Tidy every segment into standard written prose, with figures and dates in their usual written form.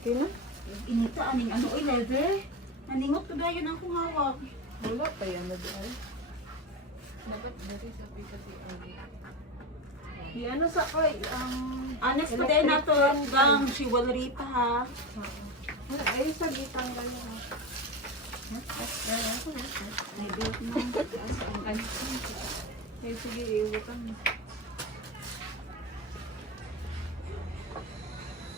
Okay na? Inita, aning ano, oy, leve. Naningot ko dayon ang kung hawak. Wala pa yan na doon. Dapat dari sa pita si Ari. Di ano sa koy, Next ko din na to, gang jewelry pa ha. ay sa gitang ganyan. May built na. Ay sige, iubutan.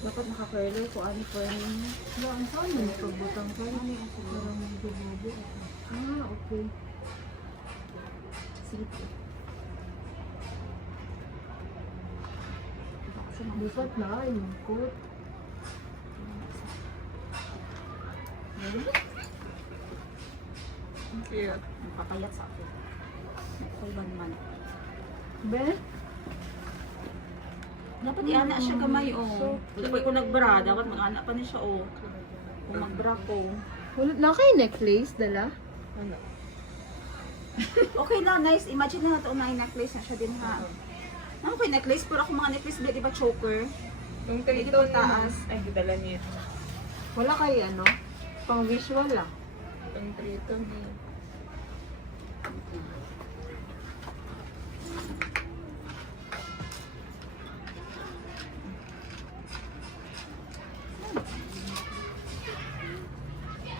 Dapat naka-curler ko, ani po yun. Wala, ang saan mo pagbutang ko? Parang magbububo. Okay. Sige po. Lipat na, yung coat. Cute. Nakakayat sa akin. Nakulban man. Ben? Dapat i-ana siya gamay, oh. Dapat ko nagbara, dapat mag-ana pa niya siya, oh. Kung magbra ko. Wala na kayo necklace, dala? Ano? Okay lang, nice. Imagine na ito, may necklace na siya din, ha. Ano ko yung necklace? Pero ako mga necklace, di ba choker? Yung Hindi trito pa taas. Ay, dala niya. Wala kayo ano? Pang visual lang. Yung trito niya.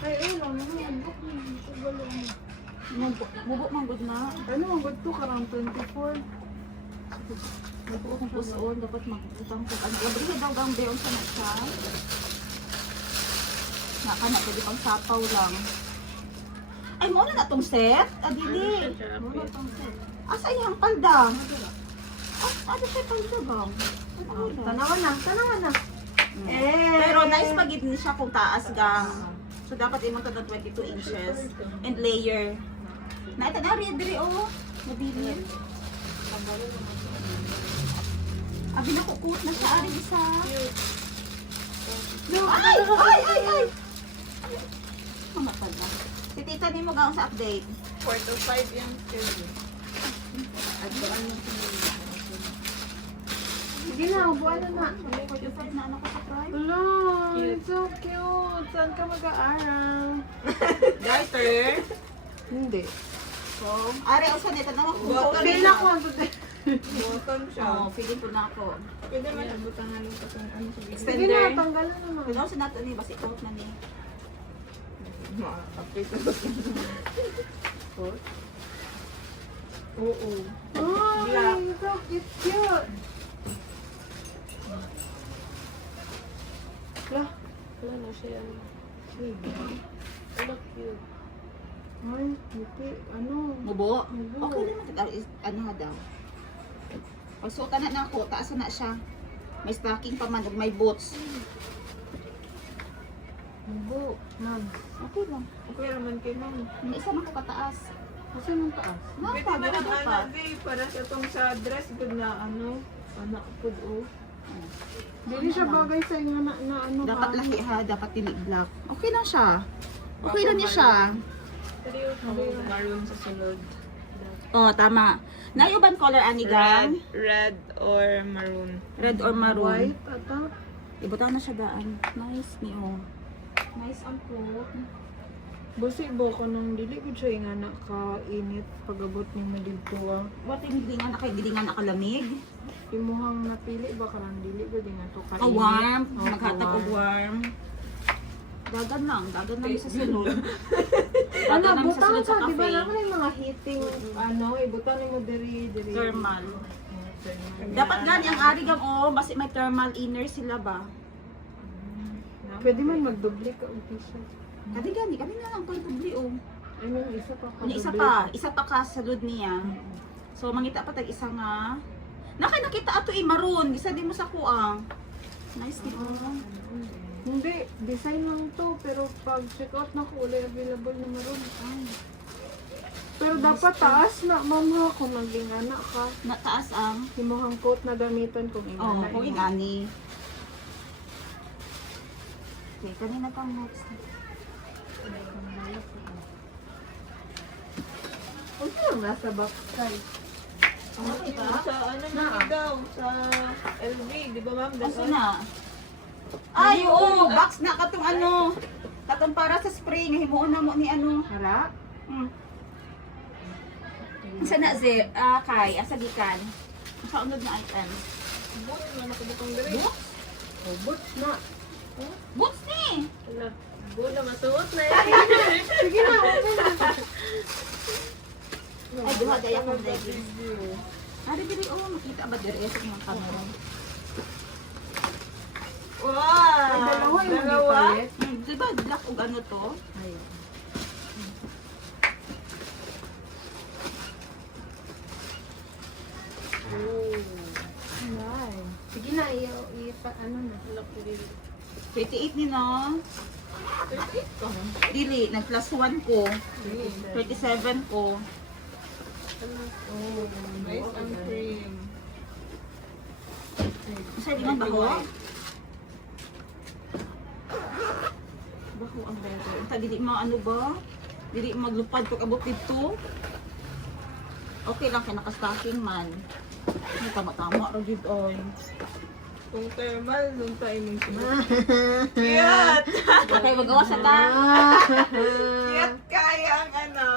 Ay, lang naman. Book mo. Siguro mo. Mubo mang good na. Ano, ang good to? Karang 24. Mubo akong pusoon, dapat mag-utang ko. Ano, libre daw gang beon sa nasa. Naka na, pwede pang sapaw lang. Ay, mo na tong set? Adili. Mo na tong set. Asa iyang palda? Ano siya palda gang? Tanawan na, tanawan na. Pero nice pag ni siya kung taas gang. So dapat imong tada 22 inches and layer. Na ito na diri oh. Mabilin. Abi na kukut na siya ari isa. Ay! Ay! Ay! Ay! Mama pala. Si tita ni mo gaon sa update. 4 to 5 yung schedule. At doon yung Sige na, ubuan na na. 45 na anak ko sa prime. Hello, it's so cute. Saan ka mag-aaral? Garter. Hindi. So, ari usa nito na ako. Feel ako ang Button siya. Oh, feeling ko na ako. Pwede man abutan nga lang kasi ano sa video. Sige na, tanggalan na naman. Pero sinato ni basi out na ni. Makakapit. Oo. Oh, so cute. Lah, Wala na siya. Wala cute. ay, hindi, ano. Mubo. Mubo. Okay naman ito. Ano nga daw. Pagsuotan na ako, taas na siya. May stocking pa man, ug may boots. Mubo, ma'am. Okay lang. Okay naman kay ma'am. May isa man ko kataas. Kasi nung taas. Pwede Napa, man ang dapat. ano, di, para sa itong sa dress, good na ano, anak po o. Hindi siya bagay sa inyo na ano Dapat ka. lahi ha, dapat dili black. Okay lang siya. Okay lang niya siya. Maroon sa sulod. Oh, tama. Nayuban color ani gang? Red or maroon. Red or maroon? White, ata. Ibutaw na siya daan. Nice ni oh. Nice ang coat. Basi ba ko nang dili ko siya nga nakainit pag-abot ni madito ah. What yung gilingan na kay gilingan na kalamig? Imuhang napili ba ka nang dili ko di nga to kainit. Ka-warm, Oh, maghatag og warm. Dagan lang sa sulod. Ano, Dagan lang sa butang sulod sa sa, di ba cafe. naman yung mga heating, ano, ibutang mo diri. Thermal. Thermal. Dapat gani ang ari gang oh, basi may thermal inner sila ba? Pwede man magdoble ka og t-shirt. Kadi gani, kami na lang kay dubli oh. I mean, isa pa ka. Ano isa pa ka sa lud niya. So mangita pa tag isa nga. Nakita ato maroon, isa din mo sa kuang. Nice ni oh. Hindi, design lang to, pero pag check out na ko, wala available na maroon. Pero dapat taas na, ma'am ha, kung naging anak ka. Na taas ang Himuhang coat na gamitan kung ingana. kung ingani. Okay, kanina pang notes. Ano lang nasa back side? Sa ano na daw, sa LV, di ba ma'am? Asa na? Ay, oo, box na katong ano. Katong para sa spray nga himuon na mo ni ano. Hara? Asa na kay asa gikan. Sa unod na item. Boots na nakabutang diri. Boots? Oh, boots na. Boots ni. Wala. Boot na masuot na yan. Sige na, okay na. Ay, duha daya ko leggings. Ari diri makita ba diri sa mga camera. Wow! Dalawa yung Dalawa? magipalit. Di ba black ug ano to? Ay. Oh. Ay. Sige na, ano na. 28 ni no. 38 ka. Dili, nag plus 1 ko. 37 ko. Oh, nice and cream. Isa di man baho. Baho ang better. Unta dili mo ano ba? Dili maglupad pag abot dito. Okay lang kay naka-stocking man. Ay, tama-tama ra jud oy. Kung thermal, nung tayo mong suot. Cute! Okay, magawa sa ta. Cute kaya ang ano.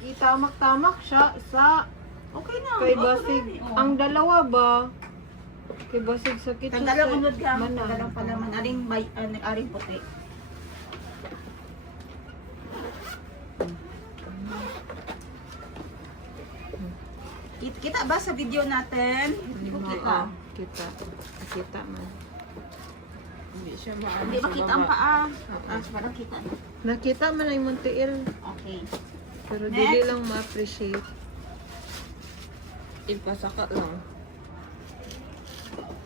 Itamak-tamak siya sa Okay na. kay okay Basig. na. Oh. Ang dalawa ba? Kay Basig sakit siya Tanggalang unod ka. Manang. Tanggalang pala man. Aring, aring puti. Kita ba sa video natin? Hindi ko kita. Kita. Kita man. Hindi siya maano Hindi sa makita ang baba. paa. Parang kita na. Nakita man ay muntiil. Okay. Pero Next. dili lang ma-appreciate. Ipasaka lang.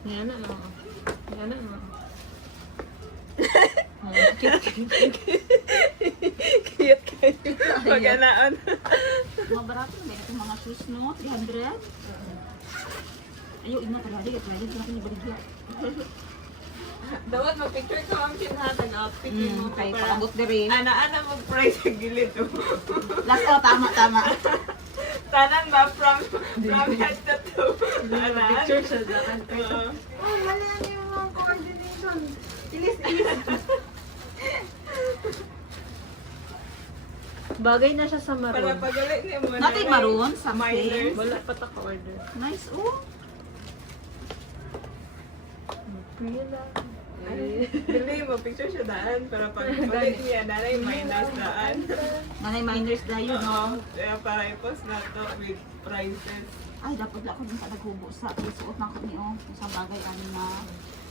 Yan na lang. Yan na lang. Cute kayo. Pagkanaan. Mga barato na itong mga shoes, no? 300? Ayaw, ina, talaga. Talaga, sila kinibaligya. Dapat mag-picture ko ang kinhatag outfit mo. Kay Para paabot na rin. ana-ana mag-price sa gilid. Oh. Last, oh, tama, tama. Tanan ba from head to toe? Ana. Picture siya dyan. Oo. Oh, mali yan yung mga coordination. Bagay na siya sa Para maroon. pagalit niya mo. Natin maroon, something. Minors. Wala pa ta ka-order. Nice, oh. Prila. Dili mo, picture siya daan. Para pag pagalit niya, nanay minus daan. Nanay minors na yun, no? Kaya para i-post na to with prices. Ay, dapat lang ako din sa naghubo sa suot ng kami, oh. Sa bagay, ano na.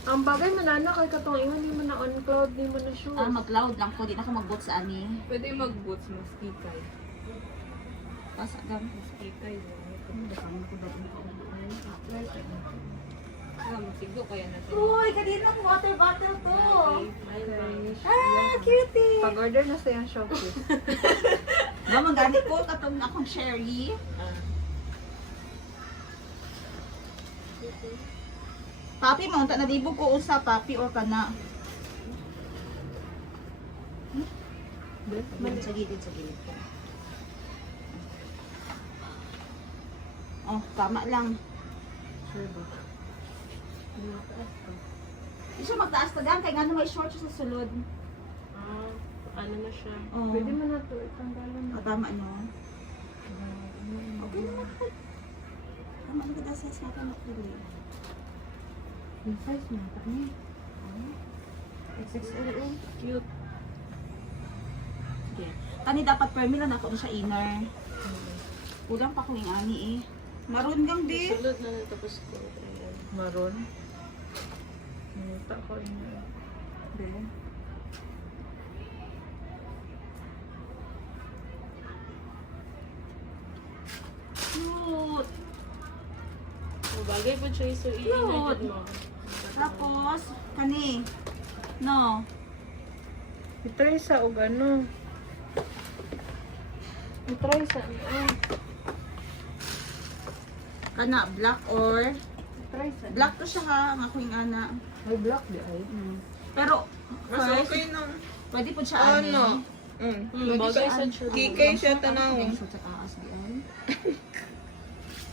Ang bagay manana kay katong ingon ni mo na on cloud ni mo na shoes. Mag-loud lang ko. Di na ako mag-boot sa ani. Pwede mag-boots mo, skikay. Tapos, agam. Skikay. Magsigo kaya natin. Uy, kanina ang water bottle to. Nice. Ah, cutie. Pag-order na sa yung Shopee. Naman ganit ko katong akong sherry. Papi mo, unta na dibog ko usa papi or kana. Sa gilid, sa gilid. Oh, tama lang. Sure ba? Di siya magtaas tagang kay nga may short siya sa sulod. Ano na siya? Oh. Pwede mo na to itanggalan na. Oh, tama no. Okay na. Tama na kita sa sa akin actually. Yung size mo, kanya. XXL. Cute. Okay. Kani dapat permi lang ako sa inner. Kulang pa ko yung ani eh. Maroon gang di. Sulod na natapos ko. Maroon. Nita ko inyo. Then, cute. Bagay po siya iso i-inert mo. Tapos, kani. No. I-try sa og ano. I-try sa Kana, black or... I-try sa Black to siya ha, ang ako yung ana. May black di ay. Pero, Mas first, okay nung... pwede po siya ani. Ano? Bagay sa kikay siya tanaw. Pwede siya sa taas di ay.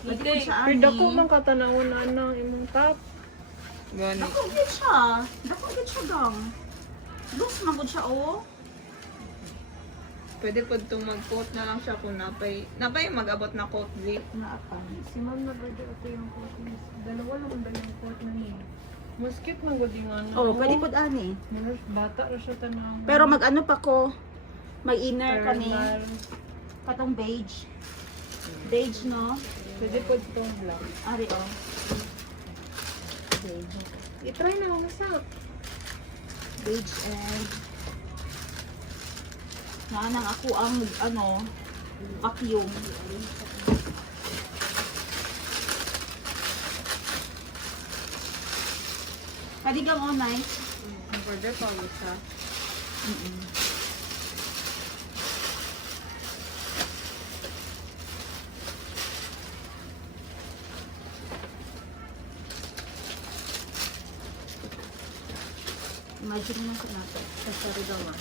Pwede po Kikay. siya Pero ani. dako man katanawon na ang imong top. Gani. Dako gid siya. Dako gid siya gang. Loose man gud siya oh. Pwede po itong mag-coat na lang siya kung napay mag-abot na coat zip. Naapan. Si ma'am nag-order ito yung coat niya. Dalawa lang ba yung coat na niya? Muskit man gud yung ano. Oh, pwede pud ani. Bata ra siya tanang. Pero mag-ano pa ko, mag-inner kani. Thermal. Katong beige. Beige no? Pwede po itong black. Ari oh. Beige. I-try na ako sa. Beige and nang ako ang ano vacuum. Pwede kang online. Pwede pa siya. Imagine mo sa natin. Sa Sarigawa.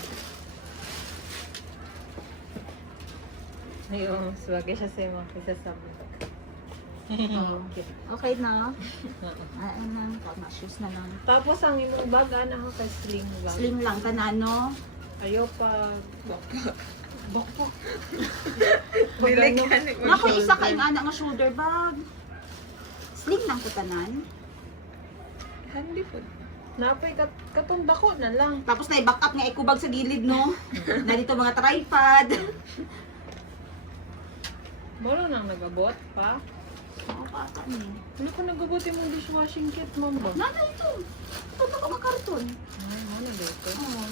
Ayun, swagay siya sa mga kisa sa Okay na. Ano na, tama, shoes na lang. Tapos ang imong bag ana ka kay slim bag. Slim lang ka na, no? Ayaw pa Bakbak. Bilig ka ni Ako isa ka yung anak nga shoulder bag. Slim lang ko tanan. Hindi po. napay katong dako na lang. Tapos na i-back up nga ikubag sa gilid, no? Na dito mga tripod. Bolo nang nagabot pa. Oo, pata ni. Ano ko nagabot yung dishwashing kit mo ba? Nana ito. Ito na ko makarton. Ay, ano dito? Oo.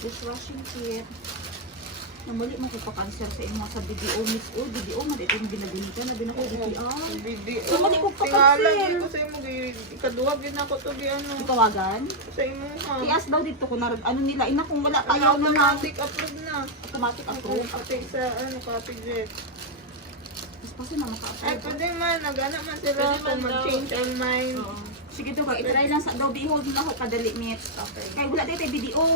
Dishwashing kit. Namuli mo ko pa-cancel sa inyo sa BDO Miss O. BDO, madito yung binagunitan na binako BDR. Video. So, mali ko pa Tingalan cancel. ko sa imo ikaduhag din ako to di ano. Itawagan. Sa imo ha. Tias daw dito ko na ano nila. Ina kung wala kayo na na. automatic upload na. Automatic Ako approve. pati sa ano copy jet. Mas kasi na Ay maka-approve. pwede man nagana man sila Pwede man kung daw. mag-change our mind. Oo. Sige daw, i-try lang sa Adobe Hold na ako kadali meet. Okay. Kaya wala tayo BDO.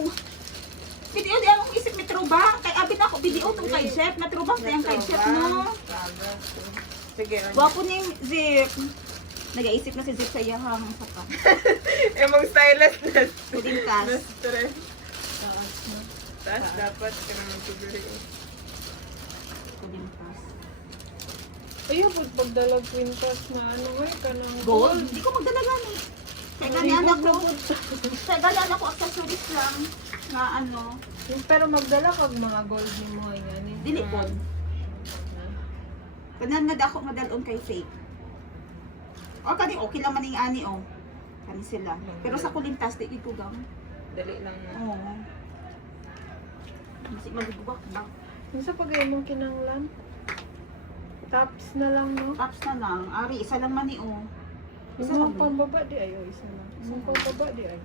BDO di akong isip metro ba? Kaya abit ako BDO tong kay Chef. Metro ba yung kay Chef no? Sige. ano. Wapo ni Zip. Nag-iisip na si Zip sa iyahang saka. Emong stylist na. Pwedeng tas. Na stress. Taas na. Tapos dapat ka na magtuguri. Pwedeng tas. Ayaw po pagdalag quintas na ano ngay ka ng Gold? Hindi ko magdala gani. Kaya gani anak ko. Kaya gani anak ko accessories lang. Na ano. Pero magdala kag mga gold ni mo yan. Dili po. Kanan nga dako madalon kay fake. O kani okay lang maning ani o. Kani sila. Pero sa kulintas di ko gam. Dali lang na. Oo. Kasi malibugak ba? Yung sa pagay mong kinanglan. Tops na lang no. Tops na lang. Ari, isa lang mani o. Isa Yung lang mga ba? pambaba di ay isa lang. Yung pambaba di ay.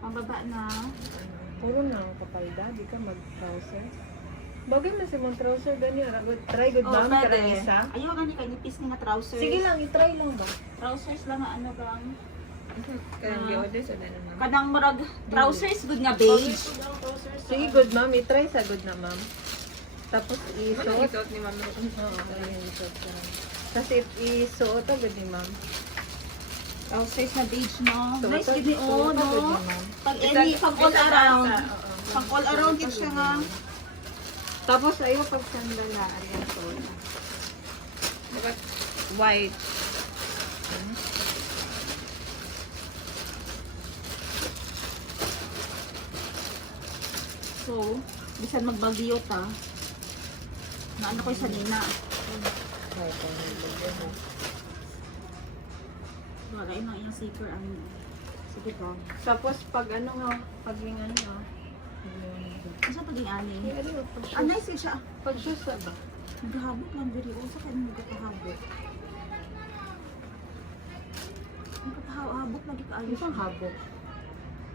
Ang baba na. Puro na ang kapalda, di ka mag-trouser. Bagay man si mong trouser gani, try good ma'am, karang isa. Ayaw gani kay nipis ni nga trousers. Sige lang, i-try lang ba? Trousers lang nga ano bang. Kaya gi-order sa dana na. Kanang marag trousers good nga beige. Sige good ma'am, i-try sa good na ma'am. Tapos Ano isuot. isuot ni mama? Oo, ayun, isuot ka lang. Tapos isuot agad ni ma'am. Trousers na beige no. Suot Nice agad- gid ni o suot agad no. ni ma'am. Pag any pag all around. Pag all around gid siya nga. Tapos ayaw pag sandala, ariyan to. Bakit white? So, bisan magbagyo ta. Na ano ko sa nina. Wala yun ang iyang sticker ang sige ko. Tapos pag ano nga, pag yung ano nga. Asa paging ani? Ano yung pag Ah, nice yun siya. Pag shoes na ba? Naghahabot lang diri o sa kanya nagpahabot. Nagpahabot lagi kaayo Isang habok.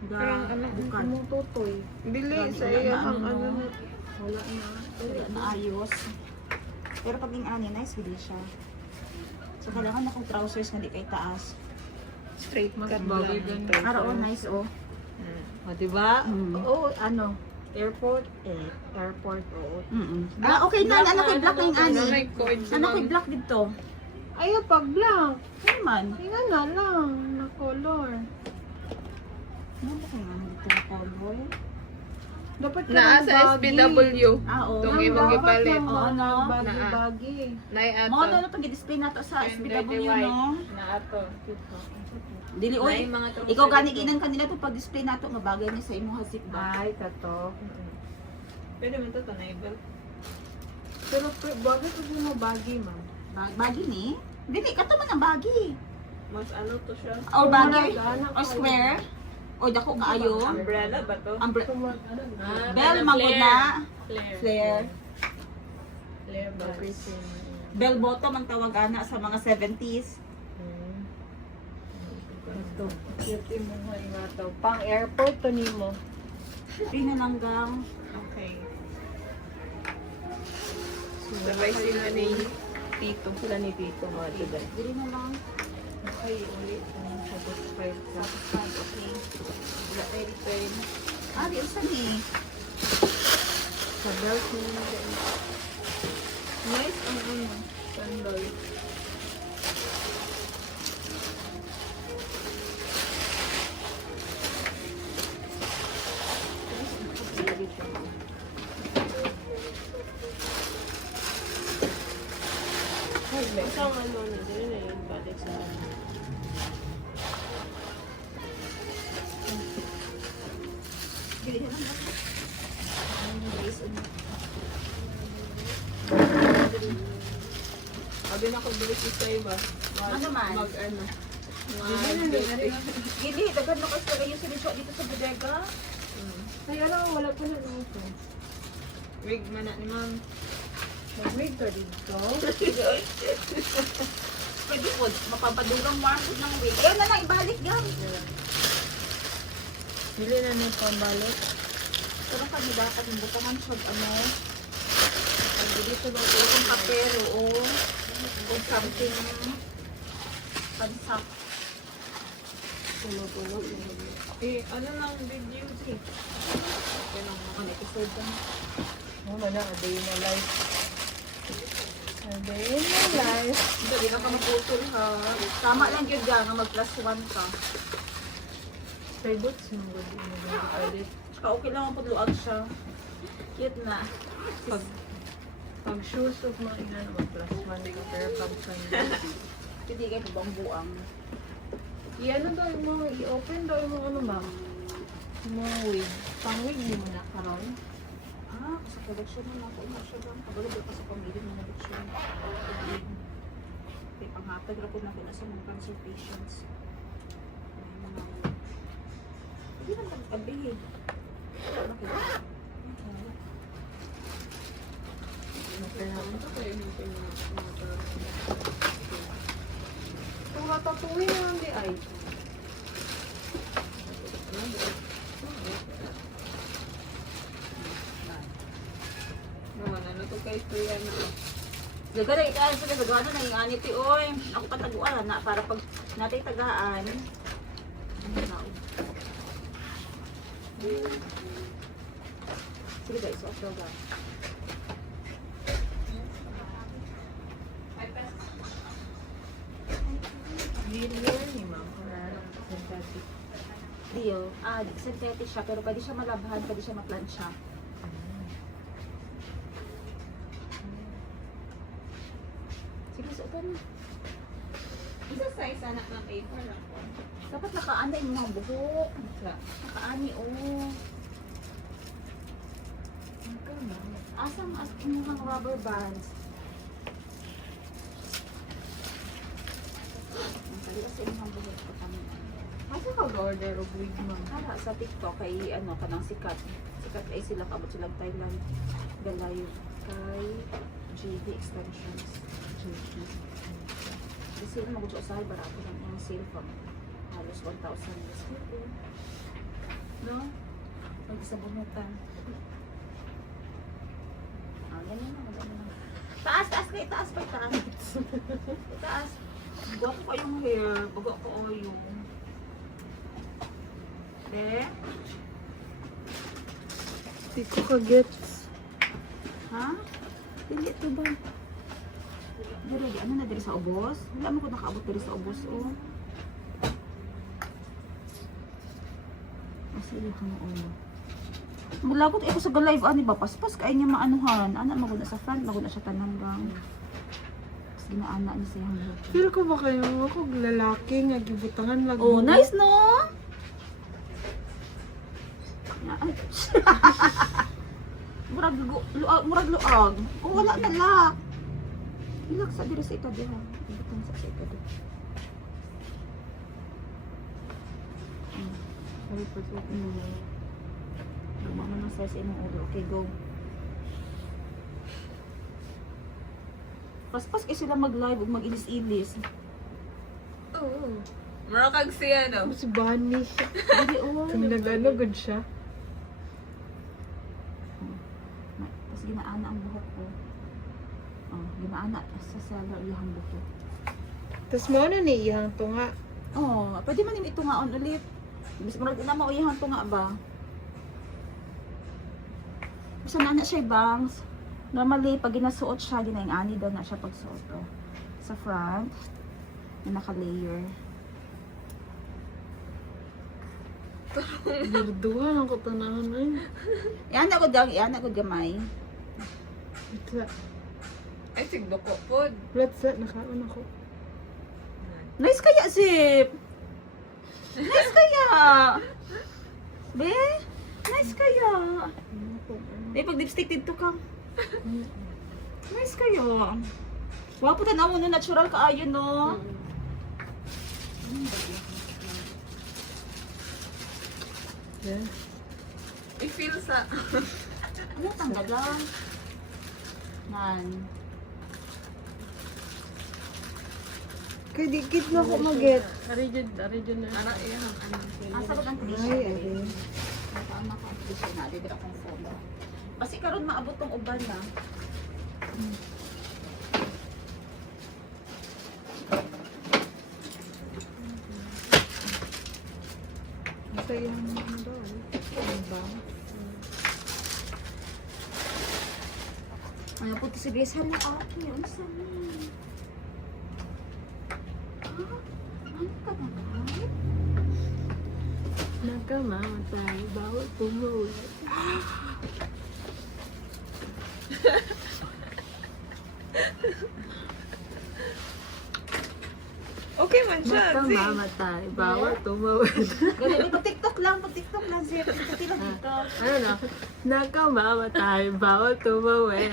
Parang ano, bukan. Mong tutoy. Bili Lagi sa wala iya na ang ano. ano na. Wala na. Wala na ayos. Pero pag yung ani, nice video siya. So, kailangan akong trousers na di kay taas. Straight Mas cut bagay lang. ganun. Para nice oh. O, diba? Mm. Oo, ano? Airport, airport, oo. Ah, okay na. Ano ko black na yung ani. May cord si Ano ko ma'am. black dito? Ayaw pag blank. Ano man? Hinga na lang. Na color. Ano ba kaya nga dito na color? Dapat Naa sa SPW. Ah, oo. Itong imong gipalit. Oo, no? Bagi-bagi. Nay ato. Mga ano itong i-display nato sa SPW, no? Na ato. Dili, Nay oy. mga tong Ikaw gani ginan kanila itong pag-display nato, mabagay niya sa imong hasip ba? Ay, tato. Pwede man to naibel. Pero bagay pag mo bagi, ma'am. Bagi ni? Dili, kato man ang bagi. Mas ano to siya? Or bagi? Anak Or square? O dako kaayo? Umbrella ba to? Bell, maguna. Flare. Flare. Flare ba? Bell bottom ang tawag ana sa mga 70s. Ito. Cute mo nga to. Pang airport to nimo. Pinananggang. Okay. Sabay sila ni Tito. Sila ni Tito mga diba? Dili na lang. Okay, ulit. Sa subscribe sa Okay. Wala tayo return. Ah, di usan eh. sa belt nila. Nice ang ano. Sandal. Isang ano na din na yung balik sa Dili na lang. Sabi na ko bilis sa iba. Ano man? Mag ano. Gili, daghan na kasi kayo sinisyo dito sa bodega. Ay, ano, wala pa na ito. Wig man na ni ma'am. Mag-wig ka dito. Pwede po, mapapadurang warmfood ng wig. Ayaw na lang, ibalik yan. Bili na ng pambalik. Pero kami dapat yung butangan siya, ano, dito ba ito yung papel, oo. Kung something, pansak. Tulog-tulog. Eh, ano nang video si? Okay lang, mga episode ka na. Oh, mana, a day in my life. A day in my life. Hindi na ka maputol ha. Tama lang yun dyan, mag +1 ka. Stay boots mo, good mo ulit. Tsaka okay lang ang pagluag siya. Cute na. Pag shoes of mga ilan, mag +1 ka, pero pag sandals. Hindi kayo bang buang. I-ano daw yung mga, i-open daw yung mga ano ba? Yung mga wig. Pang wig mo na karon. Ah, sa collection na ako na siya lang. Available pa sa pamilya na collection. Okay, panghatag rapod na ko na sa mga cancer patients. Hindi man nagtabi eh. Ito kayo yung Kung natatuloy na lang di ay. ano to kay Kuya na. Lagara ikaw sa nagagawa na ng anit eh, oy. Ako pataguan na para pag natay tagaan. Ano na oh. Sige guys, so after that. Linear ni ma'am. Synthetic. Dio, synthetic siya pero pwede siya malabhan, pwede siya maplansya. Sige, suotan na. Isa size anak ng paper lang po. Dapat nakaana yung mga buhok. Nakaani, oh. Asang yung mga rubber bands. Ang kaliwa sa inyong buhok ko kami. Asa ka order of wig ma'am? Para sa TikTok kay ano kanang sikat. Sikat ay sila kabot silang Thailand. Galayo kay JD Extensions. Kasi sila mag-uso sa barato lang yung sale from halos 1,000 US. No? Mag-isa bunutan. Yan na. Taas kayo, taas pa, taas. Taas. Bago ko yung hair, bago ko yung. Di ko ka-gets. Ha? Dili ito ba? Dili, ano na diri sa ubos? Wala mo ko nakaabot diri sa ubos, oh. Asa iyo kang ulo. Mulagot ito sa live ani ba paspas kay niya maanuhan. Ana magud na sa front, magud na siya tananggang. Tapos ginaana ni siya ang buhok. Feel ko ba kayo ako lalaki nga gibutangan lag. Oh, nice no? Ay. Murag luag. Oh, wala na lak. Ilak sa diri sa ita diha. Ibutang sa ita diha. Mama na sa imong ulo. Okay, go. Paspas kay sila mag-live ug mag-ilis-ilis. Oo. Mura kag siya, no? Si Bunny. Hindi, oh. Kung nag-ano, good siya. Tapos ginaana ang buhok ko. Oh, ginaana sa seller iyang buhok. Tapos mo ano ni iyang tunga. Oh, pwede man ito nga on ulit. Mas murag na mo iyang to nga ba? Basta na siya bangs. Normally pag ginasuot siya, ginaingani daw na siya pagsuot to. Sa front, na naka-layer. Birduhan ang katanahan ay. Yan ako gamay. Ito. Ay, sigdo ko po. Let's set. Nakaon ako. Nice kaya, Zip! Nice kaya! Be? Nice kaya! Be, pag lipstick dito ka. Nice kaya. Wapo tanaw no, natural kaayo no. Yeah. I-feel sa... Ano tanggal lang? Nan. Kaya di kid na ako mag-get. Arijud na. Ano, iyang ano. Asa ba ang Ay, t-shirt? ay. Tama ka ang t-shirt na. Dito akong phone. Basi karon maabot tong uban na. Basta yung ano daw. Ano ba? Ano po si Grace? Hala ate, ano sa ni? Ano ka ba? Nagkamamatay. Bawal tumuwi. Okay man siya, Zip. Nagkamamatay. Bawal tumuwi. Ganun, pa-TikTok lang, Zip. Pati lang dito. Ano na? Nagkamamatay. Bawal tumuwi.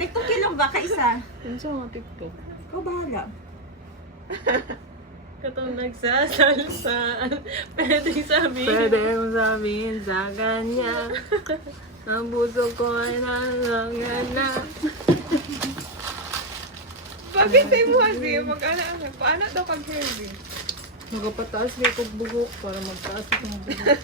TikTok lang ba? Kaisa? Ano siya mga TikTok? Ikaw bahala. Katong nagsasalsal. Pwedeng sabihin. Pwede mo sabihin sa kanya. Ang puso ko ay nalangan na. Bakit tayo mo, Zip? Mag-ana, paano daw pag-hair, Zip? Magpataas niya kong buhok para magtaas itong buhok.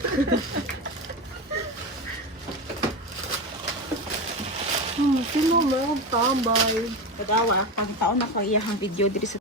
Sino may tambay? Pagawa, pang taon ako iyahang video dito sa